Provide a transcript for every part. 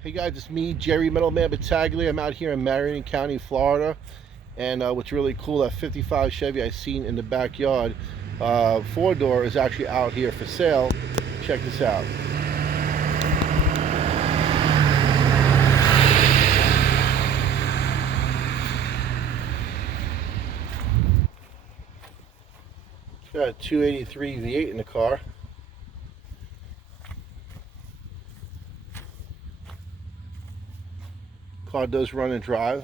Hey guys, it's me, Jerry Middleman Battaglia. I'm out here in Marion County, Florida. And what's really cool, that 55 Chevy I seen in the backyard, four-door, is actually out here for sale. Check this out. Got a 283 V8 in the car. Car does run and drive.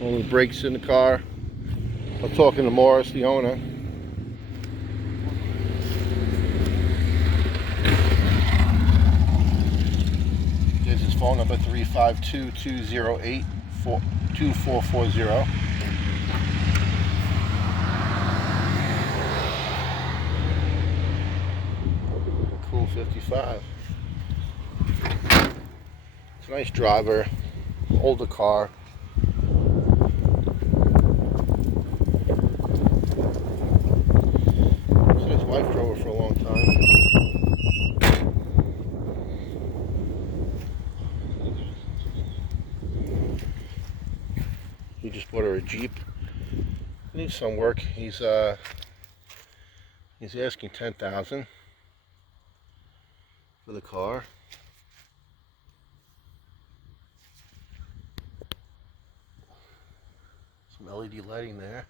All the brakes in the car. I'm talking to Morris, the owner. Here's his phone number, 352-208-2440. Cool 55. It's a nice driver, older car. So his wife drove it for a long time. He just bought her a Jeep. Needs some work. He's asking $10,000 for the car. Some LED lighting there.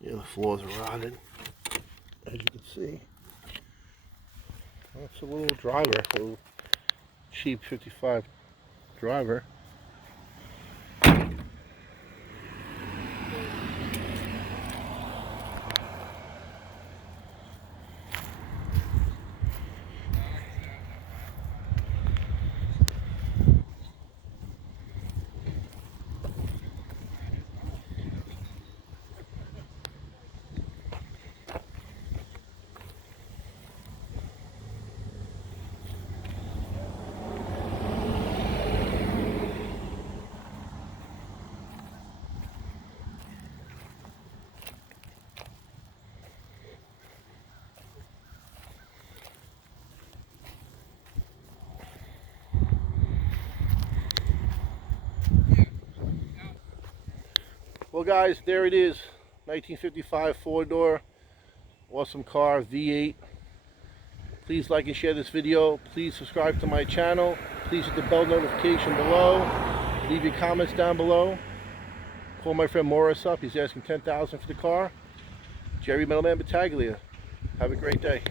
Yeah, the floors are rotted, as you can see. That's a little driver, a little cheap 55 driver. Well guys, there it is. 1955 four-door. Awesome car, V8. Please like and share this video. Please subscribe to my channel. Please hit the bell notification below. Leave your comments down below. Call my friend Morris up. He's asking $10,000 for the car. Jerry Middleman Battaglia. Have a great day.